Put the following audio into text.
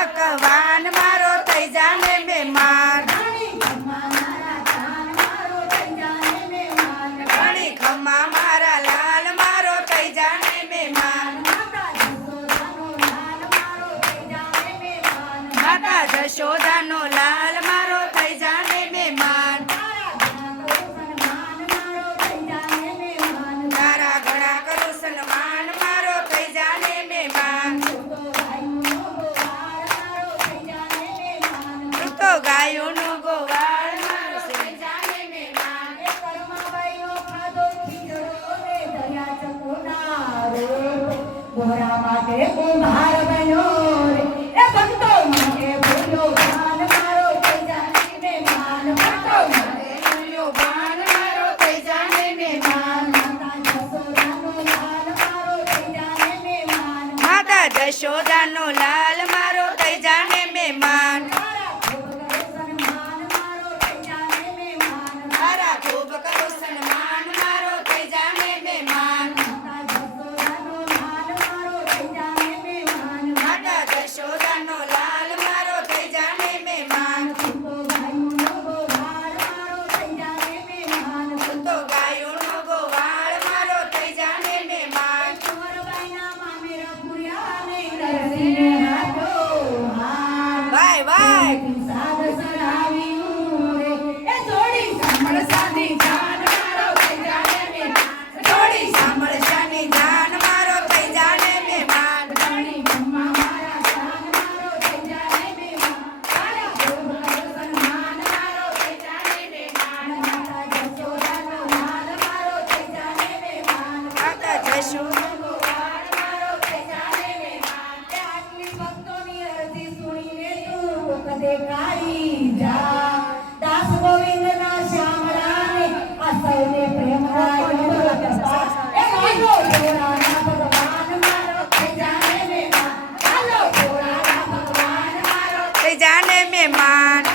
પકવાન મારો થઈ જાને મહેમાન ઘણી ખમ્મા મારા લાલ મારો થઈ જાને મહેમાન માતા જશોદાનો લાલ મારો થઈ જાને મહેમાન તારા ઘણા કરું સન્માન મારો થઈ જાને મહેમાન તો ગાયોનો ગોવાળ મારો થઈ જાને મહેમાન ગોરા માટે કુંભાર બન્યો રે એ ભક્તો માટે ભૂલ્યો ભાન મારો થઈ જાને મહેમાન ભક્તો માટે ભૂલ્યો ભાન મારો થઈ જાને મહેમાન માતા જશોદાનો લાલ મારો થઈ જાને મહેમાન તારા ખૂબ કરું સન્માન મારો થઈ જાને મહેમાન માતા જશોદાનો લાલ મારો થઈ જાને મહેમાન તો ગાયોનો ગોવાળ મારો થઈ જાને મહેમાન વાય વાય સાંભળસાની જાન મારો થઈ જાને મહેમાન થોડી સાંભળસાની જાન મારો થઈ જાને મહેમાન માતા જશોદા દાસ ગોવિંદ ના શ્યામળાને આ સૌને પ્રેમ થઈ જાને મહેમાન